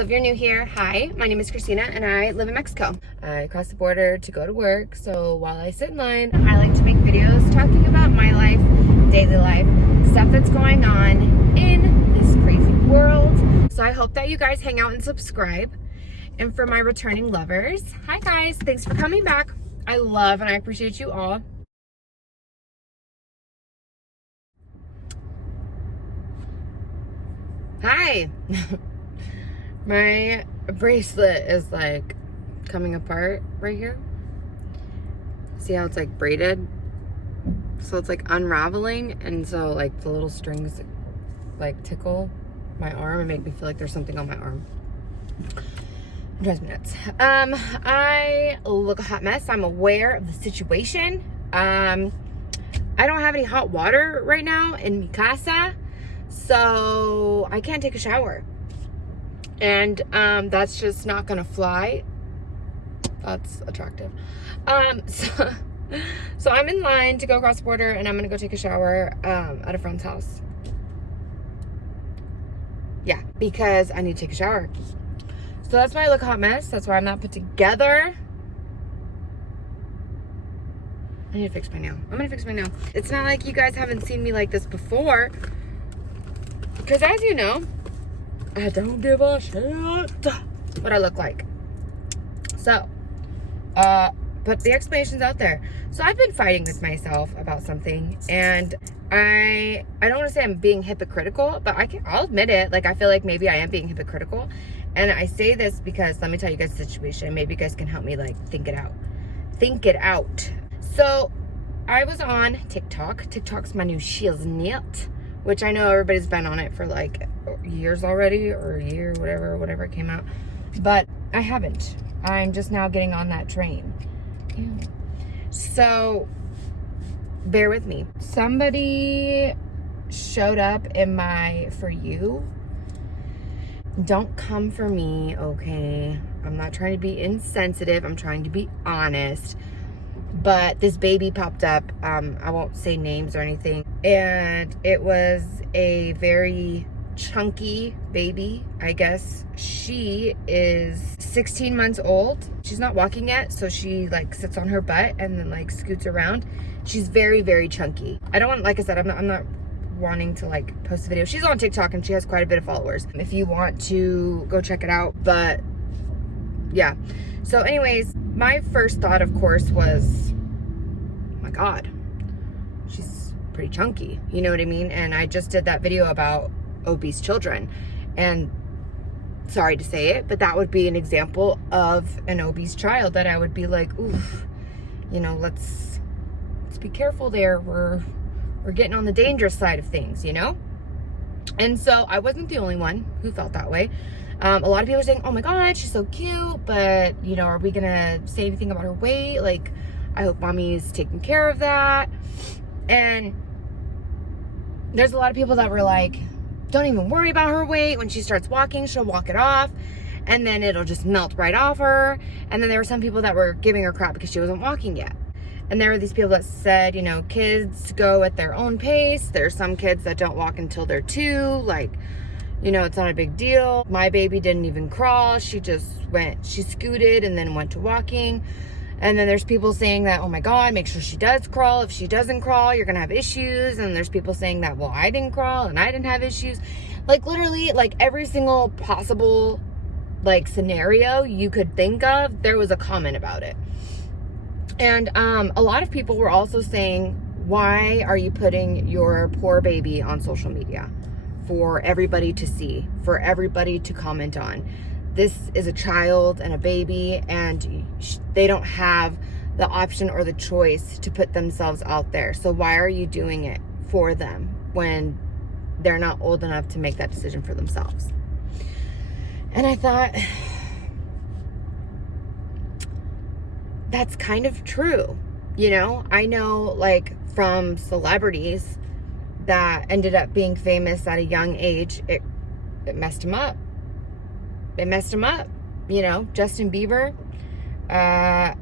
So if you're new here, hi, my name is Christina and I live in Mexico. I crossed the border to go to work, so while I sit in line, I like to make videos talking about my life, daily life, stuff that's going on in this crazy world. So I hope that you guys hang out and subscribe. And for my returning lovers, hi guys, thanks for coming back. I love and I appreciate you all. Hi. My bracelet is like coming apart right here. See how it's like braided? So it's like unraveling, and so like the little strings like tickle my arm and make me feel like there's something on my arm. It drives me nuts. I look a hot mess. I'm aware of the situation. I don't have any hot water right now in mi casa, so I can't take a shower. And that's just not gonna fly. That's attractive. So I'm in line to go across the border, and I'm gonna go take a shower at a friend's house. Yeah, because I need to take a shower. So that's why I look a hot mess. That's why I'm not put together. I need to fix my nail. I'm gonna fix my nail. It's not like you guys haven't seen me like this before, because as you know, I don't give a shit what I look like. So, but the explanation's out there. So I've been fighting with myself about something, and I don't want to say I'm being hypocritical, but I'll admit it. Like, I feel like maybe I am being hypocritical. And I say this because, let me tell you guys the situation. Maybe you guys can help me like think it out. Think it out. So I was on TikTok. TikTok's my new shiznit, which I know everybody's been on it for like years already, or a year, whatever it came out. But I haven't. I'm just now getting on that train. Ew. So bear with me. Somebody showed up in my For You. Don't come for me, okay? I'm not trying to be insensitive. I'm trying to be honest. But this baby popped up. I won't say names or anything. And it was a very chunky baby, I guess. She is 16 months old. She's not walking yet, so she like sits on her butt and then like scoots around. She's very, very chunky. I don't want, like I said, I'm not wanting to like post a video. She's on TikTok and she has quite a bit of followers if you want to go check it out. But yeah, so anyways, my first thought of course was, oh my god, she's pretty chunky, you know what I mean? And I just did that video about obese children, and sorry to say it, but that would be an example of an obese child that I would be like, oof, you know, let's be careful there. We're getting on the dangerous side of things, you know? And so I wasn't the only one who felt that way. A lot of people are saying, oh my god, she's so cute, but you know, are we gonna say anything about her weight? Like, I hope mommy's taking care of that. And there's a lot of people that were like, don't even worry about her weight. When she starts walking, she'll walk it off, and then it'll just melt right off her. And then there were some people that were giving her crap because she wasn't walking yet. And there were these people that said, you know, kids go at their own pace. There's some kids that don't walk until they're 2. Like, you know, it's not a big deal. My baby didn't even crawl. She scooted and then went to walking. And then there's people saying that, oh my god, make sure she does crawl. If she doesn't crawl, you're gonna have issues. And there's people saying that, well, I didn't crawl and I didn't have issues. Like, literally, like every single possible like scenario you could think of, there was a comment about it. And a lot of people were also saying, why are you putting your poor baby on social media for everybody to see, for everybody to comment on? This is a child and a baby, and they don't have the option or the choice to put themselves out there. So why are you doing it for them when they're not old enough to make that decision for themselves? And I thought, that's kind of true. You know, I know like from celebrities that ended up being famous at a young age, it messed them up. It messed him up, you know. Justin Bieber,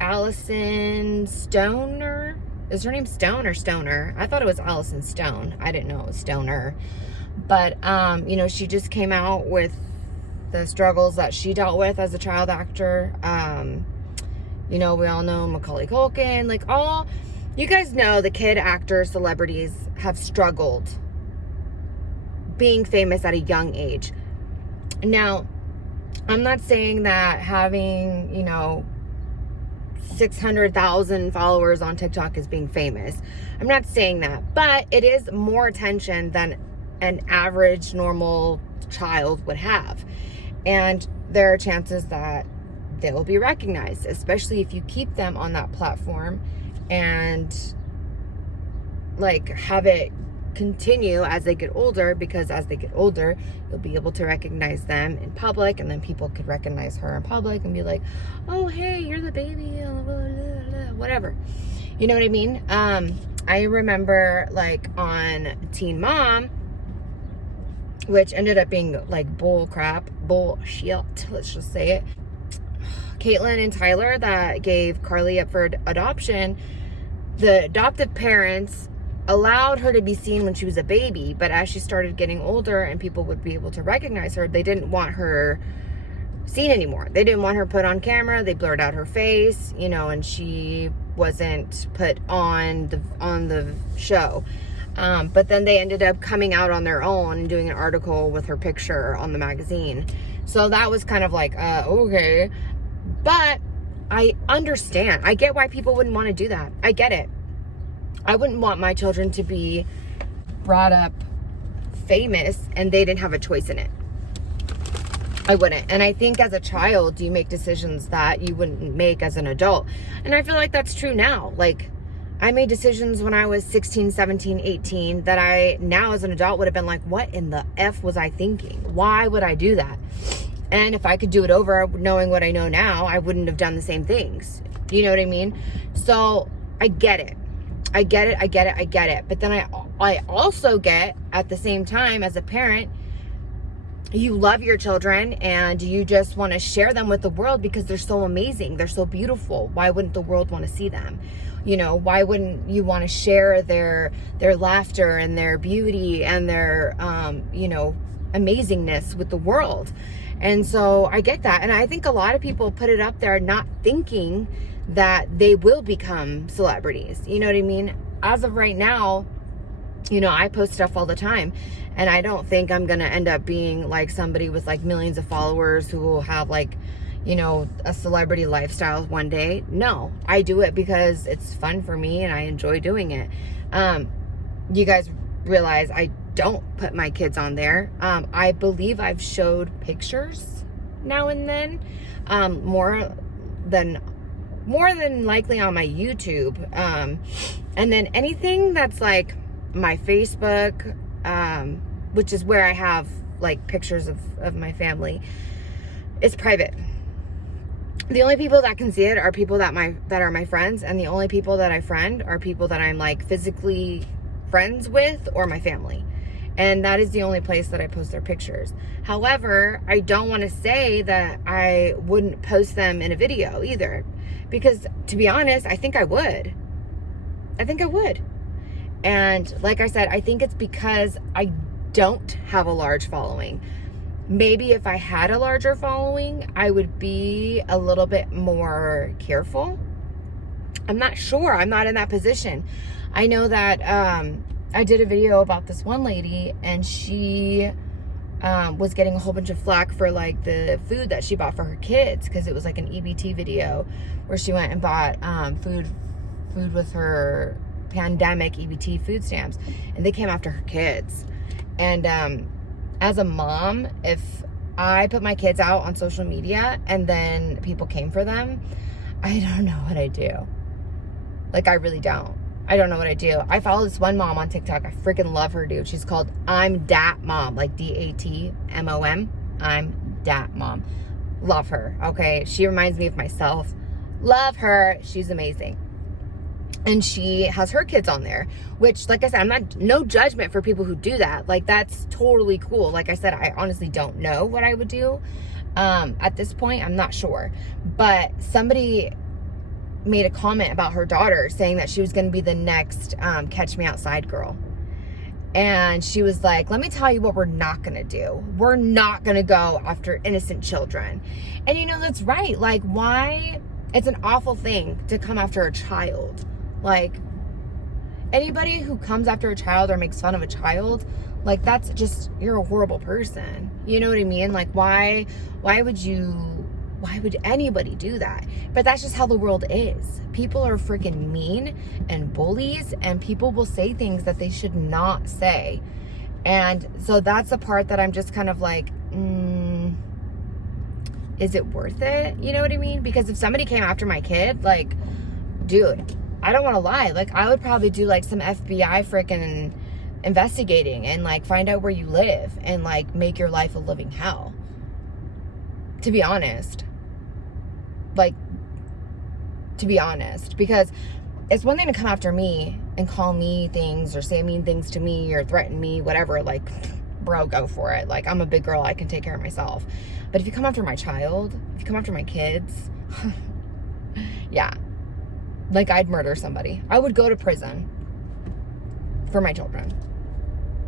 Allison Stoner. Is her name Stone or Stoner? I thought it was Allison Stone. I didn't know it was Stoner. But, you know, she just came out with the struggles that she dealt with as a child actor. You know, we all know Macaulay Culkin, like you guys know the kid actors, celebrities have struggled being famous at a young age. Now, I'm not saying that having, you know, 600,000 followers on TikTok is being famous. I'm not saying that, but it is more attention than an average normal child would have. And there are chances that they will be recognized, especially if you keep them on that platform and like have it continue as they get older, because as they get older, you'll be able to recognize them in public, and then people could recognize her in public and be like, oh, hey, you're the baby, whatever. You know what I mean? I remember like on Teen Mom, which ended up being like bullshit, let's just say it. Caitlin and Tyler that gave Carly up for adoption, the adoptive parents allowed her to be seen when she was a baby, but as she started getting older and people would be able to recognize her, they didn't want her seen anymore. They didn't want her put on camera. They blurred out her face, you know, and she wasn't put on the show. But then they ended up coming out on their own and doing an article with her picture on the magazine. So that was kind of like, okay. But I understand. I get why people wouldn't want to do that. I get it. I wouldn't want my children to be brought up famous and they didn't have a choice in it. I wouldn't. And I think as a child, you make decisions that you wouldn't make as an adult. And I feel like that's true now. Like, I made decisions when I was 16, 17, 18 that I now as an adult would have been like, what in the F was I thinking? Why would I do that? And if I could do it over, knowing what I know now, I wouldn't have done the same things. You know what I mean? So I get it. I get it. But then I also get, at the same time, as a parent, you love your children and you just want to share them with the world because they're so amazing. They're so beautiful. Why wouldn't the world want to see them? You know, why wouldn't you want to share their laughter and their beauty and their, you know, amazingness with the world? And so I get that. And I think a lot of people put it up there not thinking that they will become celebrities. You know what I mean? As of right now, you know, I post stuff all the time, and I don't think I'm going to end up being like somebody with like millions of followers who will have like, you know, a celebrity lifestyle one day. No, I do it because it's fun for me and I enjoy doing it. You guys realize I don't put my kids on there. I believe I've showed pictures now and then, more than likely on my YouTube. And then anything that's like my Facebook, which is where I have like pictures of my family, it's private. The only people that can see it are people that are my friends, and the only people that I friend are people that I'm like physically friends with or my family. And that is the only place that I post their pictures. However, I don't want to say that I wouldn't post them in a video either. Because to be honest, I think I would. And like I said, I think it's because I don't have a large following. Maybe if I had a larger following, I would be a little bit more careful. I'm not sure. I'm not in that position. I know that I did a video about this one lady, and she was getting a whole bunch of flack for like the food that she bought for her kids, because it was like an EBT video where she went and bought food with her pandemic EBT food stamps, and they came after her kids. And as a mom, if I put my kids out on social media and then people came for them, I don't know what I do. Like, I really don't. I don't know what I do. I follow this one mom on TikTok. I freaking love her, dude. She's called I'm Dat Mom, like DATMOM. I'm Dat Mom. Love her. Okay. She reminds me of myself. Love her. She's amazing. And she has her kids on there, which, like I said, no judgment for people who do that. Like, that's totally cool. Like I said, I honestly don't know what I would do. At this point, I'm not sure. But somebody made a comment about her daughter saying that she was going to be the next Catch Me Outside girl. And she was like, let me tell you what we're not going to do. We're not going to go after innocent children. And you know, that's right. Like, why? It's an awful thing to come after a child. Like, anybody who comes after a child or makes fun of a child, like, that's just, you're a horrible person. You know what I mean? Like, why would anybody do that? But that's just how the world is. People are freaking mean and bullies, and people will say things that they should not say. And so that's the part that I'm just kind of like, is it worth it? You know what I mean? Because if somebody came after my kid, like, dude, I don't want to lie. Like, I would probably do like some FBI freaking investigating and like find out where you live and like make your life a living hell. To be honest. Like, to be honest, because it's one thing to come after me and call me things or say mean things to me or threaten me, whatever. Like, bro, go for it. Like, I'm a big girl. I can take care of myself. But if you come after my child, if you come after my kids, yeah, like, I'd murder somebody. I would go to prison for my children.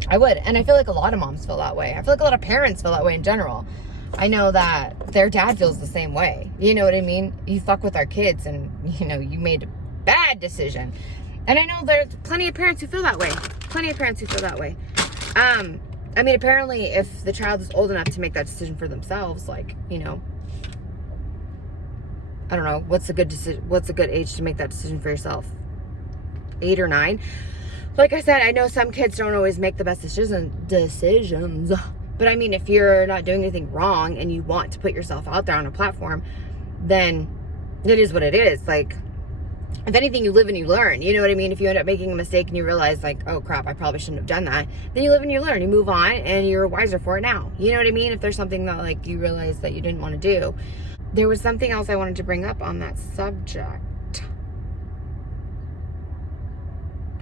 I would. And I feel like a lot of moms feel that way. I feel like a lot of parents feel that way in general. I know that their dad feels the same way. You know what I mean? You fuck with our kids and, you know, you made a bad decision. And I know there's plenty of parents who feel that way. Plenty of parents who feel that way. I mean, apparently if the child is old enough to make that decision for themselves, like, you know, I don't know, what's a good age to make that decision for yourself? 8 or 9? Like I said, I know some kids don't always make the best decisions. But I mean, if you're not doing anything wrong and you want to put yourself out there on a platform, then it is what it is. Like, if anything, you live and you learn. You know what I mean? If you end up making a mistake and you realize, like, oh crap, I probably shouldn't have done that, then you live and you learn. You move on and you're wiser for it now. You know what I mean? If there's something that, like, you realize that you didn't want to do. There was something else I wanted to bring up on that subject.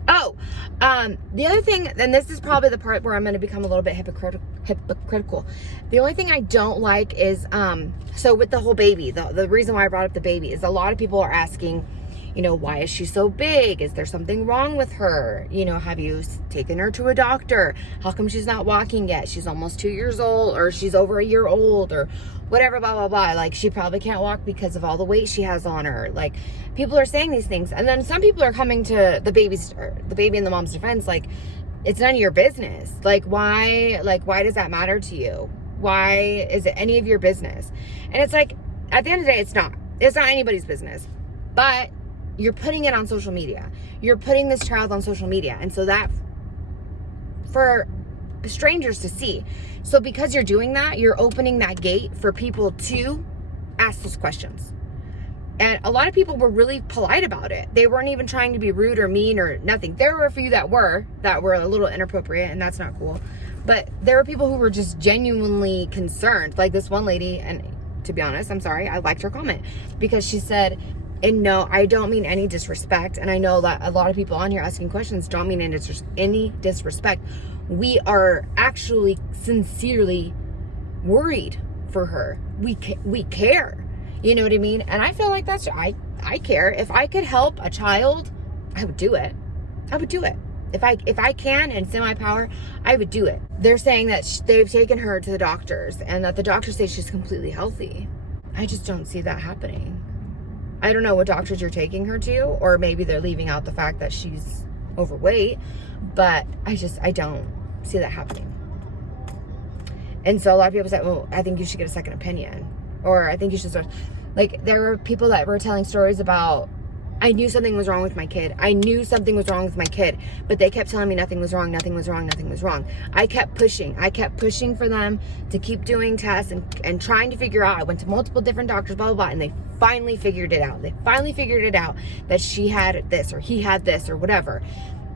Oh, the other thing, and this is probably the part where I'm going to become a little bit hypocritical. The only thing I don't like is, so with the whole baby, the reason why I brought up the baby is a lot of people are asking, you know, why is she so big? Is there something wrong with her? You know, have you taken her to a doctor? How come she's not walking yet? She's almost 2 years old, or she's over a year old, or whatever, blah, blah, blah. Like, she probably can't walk because of all the weight she has on her. Like, people are saying these things. And then some people are coming to the baby and the mom's defense, like, it's none of your business. Like, why does that matter to you? Why is it any of your business? And it's like, at the end of the day, it's not anybody's business. But you're putting it on social media. You're putting this child on social media. And so that, for strangers to see. So because you're doing that, you're opening that gate for people to ask those questions. And a lot of people were really polite about it. They weren't even trying to be rude or mean or nothing. There were a few that were a little inappropriate, and that's not cool. But there were people who were just genuinely concerned. Like this one lady, and to be honest, I'm sorry, I liked her comment, because she said, and no, I don't mean any disrespect. And I know that a lot of people on here asking questions don't mean any disrespect. We are actually sincerely worried for her. We care. You know what I mean? And I feel like I care. If I could help a child, I would do it. I would do it. If I can, and it's in my power, I would do it. They're saying that they've taken her to the doctors and that the doctors say she's completely healthy. I just don't see that happening. I don't know what doctors you're taking her to, or maybe they're leaving out the fact that she's overweight, but I don't see that happening. And so a lot of people say, well, I think you should get a second opinion, or I think you should start. Like, there were people that were telling stories about, I knew something was wrong with my kid. I knew something was wrong with my kid, but they kept telling me nothing was wrong, nothing was wrong, nothing was wrong. I kept pushing for them to keep doing tests and trying to figure out. I went to multiple different doctors, blah, blah, blah, and they finally figured it out. They finally figured it out that she had this, or he had this, or whatever.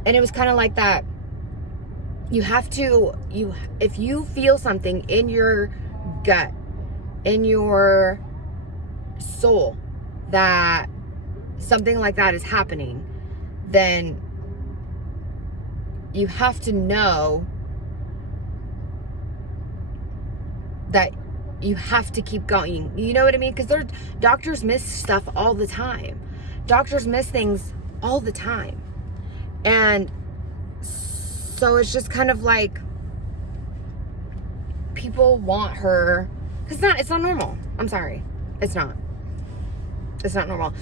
And it was kind of like that. You have to, if you feel something in your gut, in your soul, that something like that is happening, then you have to know that you have to keep going. You know what I mean? Because doctors miss stuff all the time. Doctors miss things all the time. And so it's just kind of like people want her, because it's not normal. I'm sorry. It's not normal.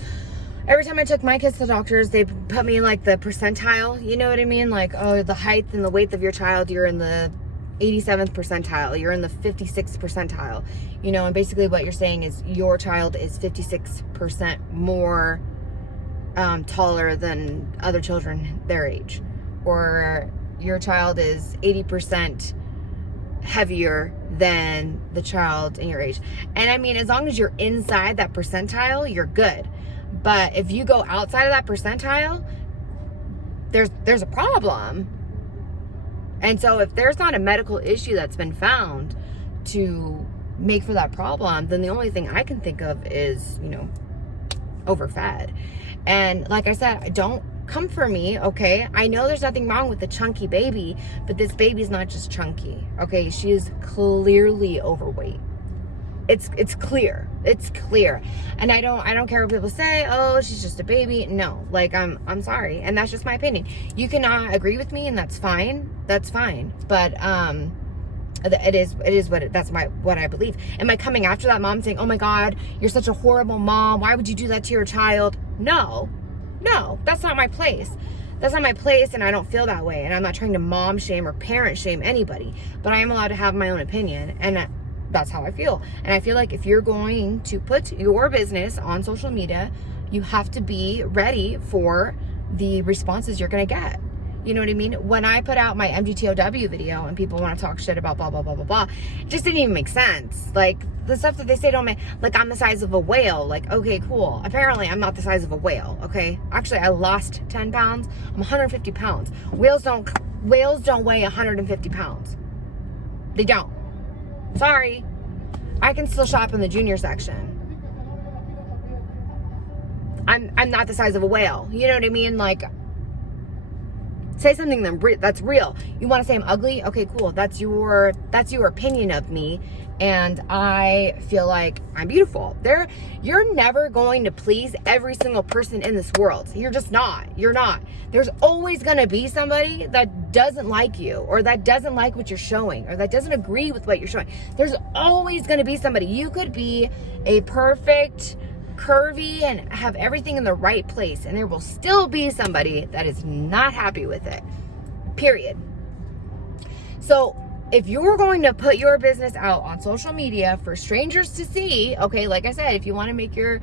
Every time I took my kids to doctors, they put me in like the percentile, you know what I mean? Like, oh, the height and the weight of your child, you're in the 87th percentile, you're in the 56th percentile, you know, and basically what you're saying is your child is 56% more taller than other children their age, or your child is 80% heavier than the child in your age. And I mean, as long as you're inside that percentile, you're good. But if you go outside of that percentile, there's a problem. And so if there's not a medical issue that's been found to make for that problem, then the only thing I can think of is, you know, overfed. And like I said, don't come for me, okay? I know there's nothing wrong with the chunky baby, but this baby's not just chunky, okay? She is clearly overweight. It's clear. It's clear. And I don't care what people say, oh, she's just a baby. No, like I'm sorry. And that's just my opinion. You cannot agree with me, and that's fine. That's fine. But it is what I believe. Am I coming after that mom saying, oh my God, you're such a horrible mom, why would you do that to your child? No, that's not my place. That's not my place, and I don't feel that way. And I'm not trying to mom shame or parent shame anybody, but I am allowed to have my own opinion, and that's how I feel. And I feel like if you're going to put your business on social media, you have to be ready for the responses you're going to get. You know what I mean? When I put out my MGTOW video and people want to talk shit about blah, blah, blah, blah, blah, it just didn't even make sense. Like, the stuff that they say don't make, like, I'm the size of a whale. Like, okay, cool. Apparently, I'm not the size of a whale, okay? Actually, I lost 10 pounds. I'm 150 pounds. Whales don't weigh 150 pounds. They don't. Sorry. I can still shop in the junior section. I'm not the size of a whale. You know what I mean? Like, say something that's real. You want to say I'm ugly? Okay, cool. That's your opinion of me, and I feel like I'm beautiful. You're never going to please every single person in this world. You're just not. You're not. There's always going to be somebody that doesn't like you, or that doesn't like what you're showing, or that doesn't agree with what you're showing. There's always going to be somebody. You could be a perfect curvy and have everything in the right place, and there will still be somebody that is not happy with it, period. So if you're going to put your business out on social media for strangers to see, okay, like I said, if you want to make your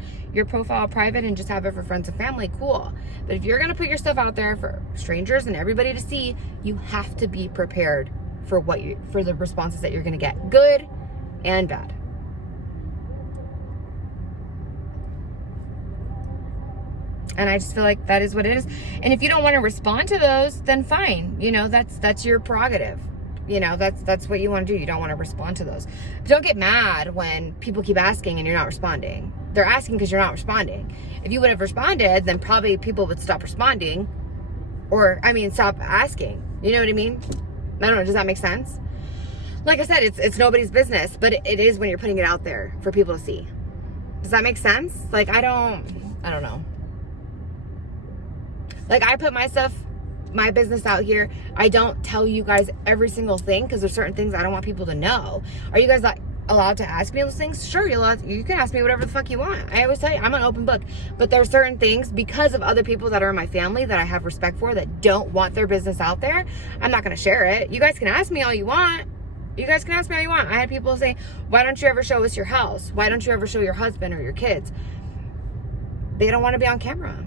profile private and just have it for friends and family, cool. But if you're going to put your stuff out there for strangers and everybody to see, you have to be prepared for for the responses that you're going to get, good and bad. And I just feel like that is what it is. And if you don't want to respond to those, then fine. You know, that's your prerogative. You know, that's what you want to do. You don't want to respond to those. But don't get mad when people keep asking and you're not responding. They're asking because you're not responding. If you would have responded, then probably people would stop responding. Stop asking. You know what I mean? I don't know. Does that make sense? Like I said, it's nobody's business, but it is when you're putting it out there for people to see. Does that make sense? Like, I don't know. Like, I put my business out here. I don't tell you guys every single thing because there's certain things I don't want people to know. Are you guys allowed to ask me those things? Sure, you can ask me whatever the fuck you want. I always tell you, I'm an open book. But there's certain things, because of other people that are in my family that I have respect for, that don't want their business out there, I'm not going to share it. You guys can ask me all you want. I had people say, why don't you ever show us your house? Why don't you ever show your husband or your kids? They don't want to be on camera.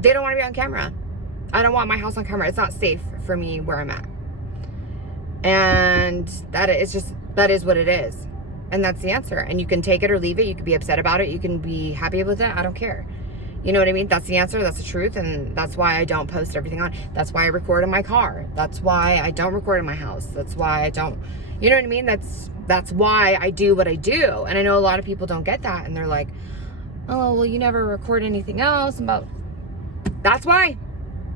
They don't want to be on camera. I don't want my house on camera. It's not safe for me where I'm at. And that is what it is. And that's the answer. And you can take it or leave it. You can be upset about it. You can be happy with it. I don't care. You know what I mean? That's the answer. That's the truth. And that's why I don't post everything on. That's why I record in my car. That's why I don't record in my house. That's why I don't, you know what I mean? That's why I do what I do. And I know a lot of people don't get that. And they're like, oh, well, you never record anything else about. That's why.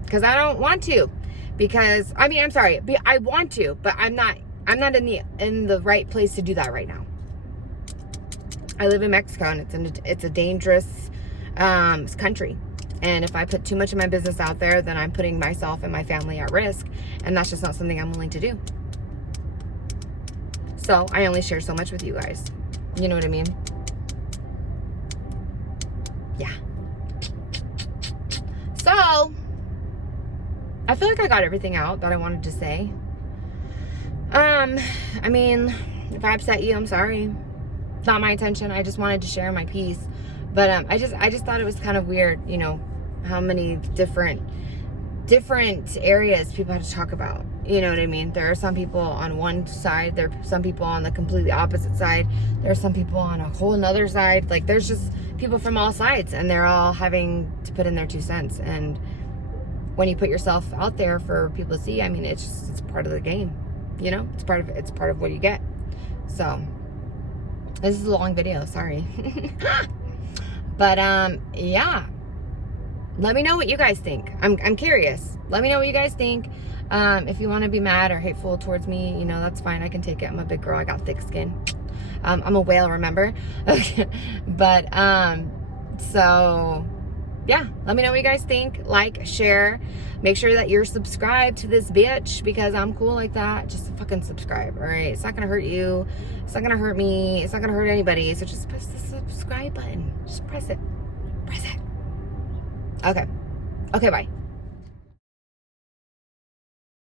Because I don't want to. Because, I'm sorry. I want to, but I'm not in the right place to do that right now. I live in Mexico, and it's a dangerous country. And if I put too much of my business out there, then I'm putting myself and my family at risk. And that's just not something I'm willing to do. So I only share so much with you guys. You know what I mean? Yeah. So I feel like I got everything out that I wanted to say. I mean, if I upset you, I'm sorry. It's not my intention. I just wanted to share my piece. But I just thought it was kind of weird, you know, how many different areas people have to talk about. You know what I mean? There are some people on one side, there are some people on the completely opposite side, there are some people on a whole nother side. Like, there's just people from all sides, and they're all having to put in their 2 cents. And when you put yourself out there for people to see, I mean, it's part of the game. You know, it's part of what you get. So this is a long video, sorry. But yeah, let me know what you guys think. I'm curious. Let me know what you guys think. If you want to be mad or hateful towards me, you know, that's fine. I can take it. I'm a big girl. I got thick skin. I'm a whale, remember? Okay. But so yeah, let me know what you guys think. Like, share, make sure that you're subscribed to this bitch, because I'm cool like that. Just fucking subscribe, all right? It's not gonna hurt you. It's not gonna hurt me. It's not gonna hurt anybody. So just press the subscribe button. Just press it. Press it. Okay. Okay, bye.